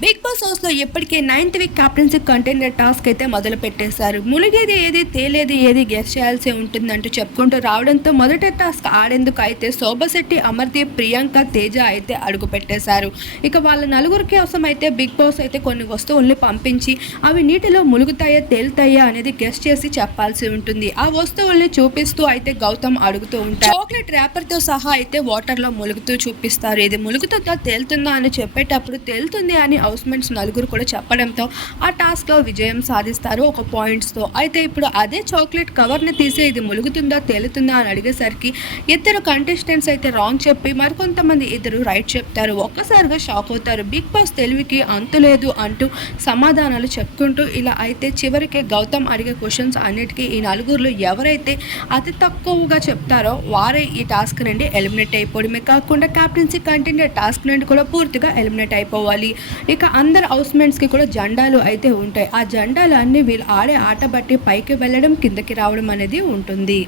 Big Boss హౌస్లో ఇప్పటికే ninth week captaincy contender task అయితే మొదలు పెట్టేశారు. మునిగేది ఏది తేలేది ఏది గెస్ట్ చేయాల్సి ఉంటుందంటూ చెప్పుకుంటూ రావడంతో మొదటి టాస్క్ ఆడేందుకు అయితే శోభశెట్టి అమర్దీప్ ప్రియాంక తేజ అయితే అడుగు పెట్టేశారు. ఇక వాళ్ళ నలుగురికి కోసం అయితే బిగ్ బాస్ అయితే కొన్ని వస్తువుల్ని పంపించి అవి నీటిలో ములుగుతాయా తేలుతాయా అనేది గెస్ట్ చేసి చెప్పాల్సి ఉంటుంది. ఆ వస్తువుల్ని చూపిస్తూ అయితే గౌతమ్ అడుగుతూ ఉంటారు. చాక్లెట్ ర్యాపర్తో సహా అయితే వాటర్లో ములుగుతూ చూపిస్తారు. ఇది ములుగుతుందా తేలుతుందా అని చెప్పేటప్పుడు తేలుతుంది అని హౌస్మెంట్స్ నలుగురు కూడా చెప్పడంతో ఆ టాస్క్లో విజయం సాధిస్తారు ఒక పాయింట్స్తో అయితే ఇప్పుడు అదే చాక్లెట్ కవర్ని తీసే తీసి ఇది ములుగుతుందా తేలుతుందా అని అడిగేసరికి ఇద్దరు కంటెస్టెంట్స్ అయితే రాంగ్ చెప్పి మరికొంతమంది ఇద్దరు రైట్ చెప్తారు. ఒక్కసారిగా షాక్ అవుతారు. బిగ్ బాస్ తెలివికి అంతు లేదు అంటూ సమాధానాలు చెప్పుకుంటూ ఇలా అయితే చివరికి గౌతమ్ అడిగే క్వశ్చన్స్ అన్నిటికీ ఈ నలుగురిలో ఎవరైతే అతి తక్కువగా చెప్తారో వారే ఈ టాస్క్ నుండి ఎలిమినేట్ అయిపోవడమే కాకుండా క్యాప్టెన్సీ కంటిన్యూ టాస్క్ నుండి కూడా పూర్తిగా ఎలిమినేట్ అయిపోవాలి. ఇక అందరు హౌస్మెంట్స్కి కూడా జెండాలు అయితే ఉంటాయి. ఆ జెండాలు అన్నీ వీళ్ళు ఆడే ఆట బట్టి పైకి వెళ్ళడం కిందకి రావడం అనేది ఉంటుంది.